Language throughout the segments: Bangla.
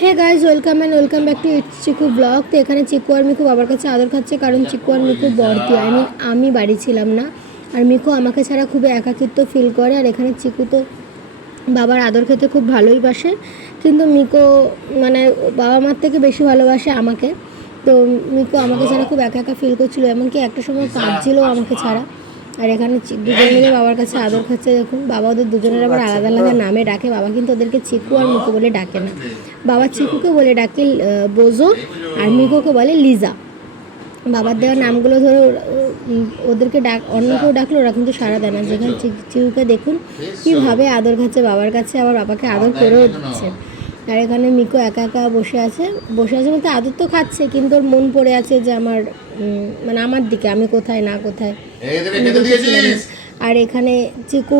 Hey guys welcome and welcome back to it's Chiku blog তো এখানে চিকু আর মিকু বাবার কাছে আদর খাচ্ছে, কারণ চিকু আর মিকু বর্তি আই মিন আমি বাড়ি ছিলাম না। আর মিকু আমাকে ছাড়া খুবই একাকিত্ব ফিল করে। আর এখানে চিকু তো বাবার আদর খেতে খুব ভালোই বাসে। কিন্তু মিকো মানে বাবা মার থেকে বেশি ভালোবাসে আমাকে। তো মিকো আমাকে ছাড়া খুব একা একা ফিল করছিল। এমনকি একটা সময় কাঁদছিল আমাকে ছাড়া। আর এখানে দুজন মিলে বাবার কাছে আদর খাচ্ছে দেখুন বাবা ওদের দুজনের আবার আলাদা আলাদা নামে ডাকে বাবা কিন্তু ওদেরকে চিকু আর মিকু বলে ডাকে না। বাবা চিকুকে বলে ডাকে বোজো আর মিকুকে বলে লিজা। বাবার দেওয়া নামগুলো ধরে ওদেরকে ডাক অন্য কেউ ডাকলো ওরা কিন্তু সারা দেয় না। যেখানে চিকুকে দেখুন কীভাবে আদর খাচ্ছে বাবার কাছে আবার বাবাকে আদর করেও দিচ্ছে। আর এখানে মিকো একা একা বসে আছে। বসে আছে বলতে আদর তো খাচ্ছে কিন্তু ওর মন পড়ে আছে যে আমার মানে আমার দিকে আমি কোথায় না কোথায়। আর এখানে চিকু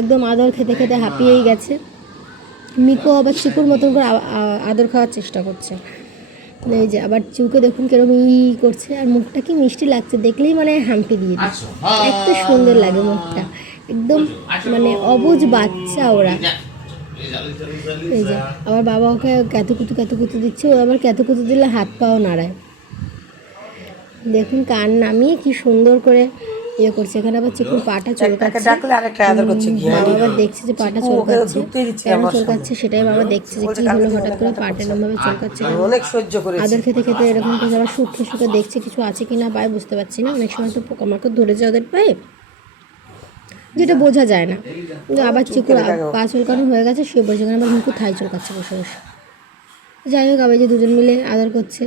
একদম আদর খেতে খেতে হাঁপিয়েই গেছে। মিকো আবার চিকুর মতন করে আদর খাওয়ার চেষ্টা করছে। এই যে আবার চিকুকে দেখুন কিরম ই করছে আর মুখটা কি মিষ্টি লাগছে দেখলেই মানে হাম্পি দিয়ে দিচ্ছে। এত সুন্দর লাগে মুখটা। একদম মানে অবুজ বাচ্চা ওরা। এই যে আবার বাবা ওকে ক্যাতুকুতু ক্যাতুকুতু দিচ্ছে ও আবার ক্যাতুকুতু দিলে হাত পাও নাড়ায়। দেখুন কান নামিয়ে কি সুন্দর করে ইয়ে করছে। এখানে আবার চিকুর পাটা চলকাচ্ছে বাবা আবার দেখছে যে পাটা চলকাচ্ছে কেন চলকাচ্ছে সেটাই বাবা দেখছে যে কি হলো হঠাৎ করে পাটা এরমভাবে চলকাচ্ছে অনেক সহ্য করেছি। আদর খেতে খেতে এরকম করে আবার শুকিয়ে শুকিয়ে দেখছে কিছু আছে কি না পায়ে বুঝতে পারছি না। অনেক সময় তো পোকামাকড় ধরে যায় ওদের পায়ে। যেটা বোঝা যায় না। কিন্তু আবার চিকুর পা চুলকানো হয়ে গেছে সে এখানে আবার মুখু থাই চুলকাচ্ছে বসে বসে। যাই হোক আবার যে দুজন মিলে আদর করছে।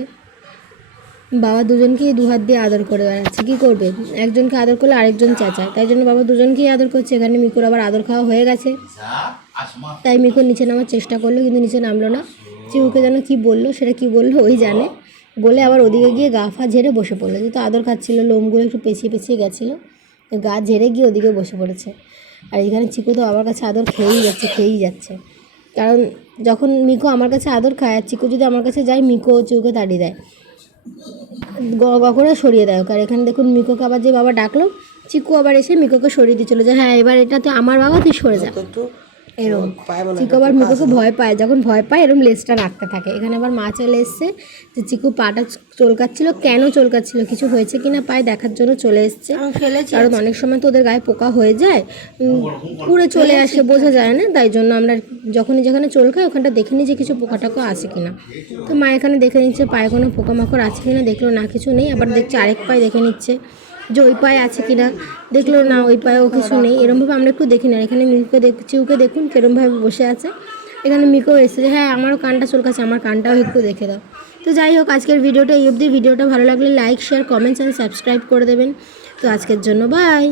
বাবা দুজনকেই দু হাত দিয়ে আদর করে বেড়াচ্ছে। কী করবে? একজনকে আদর করলে আরেকজন চেঁচায়। তাই জন্য বাবা দুজনকেই আদর করছে। এখানে মিকুর আবার আদর খাওয়া হয়ে গেছে। তাই মিকুর নিচে নামার চেষ্টা করল, কিন্তু নিচে নামলো না। চিকুকে যেন কি বলল, সেটা কি বলল, ওই জানে। বলে আবার ওদিকে গিয়ে গা ফা ঝেড়ে বসে পড়ল। যেহেতু আদর খাচ্ছিলো, লোমগুলো একটু পেছিয়ে পেছিয়ে গেছিল, তো গা ঝেড়ে গিয়ে ওদিকে বসে পড়েছে। আর এখানে চিকু তো আমার কাছে আদর খেয়েই যাচ্ছে খেয়েই যাচ্ছে। কারণ যখন মিকো আমার কাছে আদর খায়, আর চিকু যদি আমার কাছে যায় মিকো চিকুকে তাড়িয়ে দেয়। গ গ করে সরিয়ে দেয় আর এখানে দেখুন মিকোকে আবার যে বাবা ডাকলো, চিকু আবার এসে মিকোকে সরিয়ে দিয়ে চলে যায় হ্যাঁ এবার এটা তো আমার বাবা, তুই সরে যা। এরম। চিকু আবার মিকুকে ভয় পায়। যখন ভয় পায় এরম লেজটা রাখতে থাকে। এখানে আবার মা চলে এসছে যে চিকু পাটা চলকাচ্ছিল। কেন চলকাচ্ছিল? কিছু হয়েছে কিনা পায়ে? দেখার জন্য চলে এসছে। কারণ অনেক সময় তো ওদের গায়ে পোকা হয়ে যায়। উড়ে চলে আসে বোঝা যায় না। তাই জন্য আমরা যখনই যেখানে চলকায় ওখানটা দেখে নিই যে কিছু পোকা টোকা আছে কিনা। তো মা এখানে দেখে নিচ্ছে পায়ে কোনো পোকামাকড় আছে কিনা? দেখল না কিছু নেই। আবার দেখছে আরেক পায়ে দেখে নিচ্ছে। যে ওই পায়ে আছে কিনা, দেখল না, ওই পায়েও কিছু নেই। এরমভাবে আমরা একটু দেখি না। এখানে মিউকে দেখ, চিউকে দেখুন, কেরমভাবে বসে আছে। এখানে মিকো এসেছে যে হ্যাঁ আমারও কানটা চলকাছে আমার কানটাও একটু দেখে দাও। তো যাই হোক, আজকের ভিডিওটা এই অবধি। ভিডিওটা ভালো লাগলে like, share, comments and subscribe করে দেবেন। তো আজকের জন্য বাই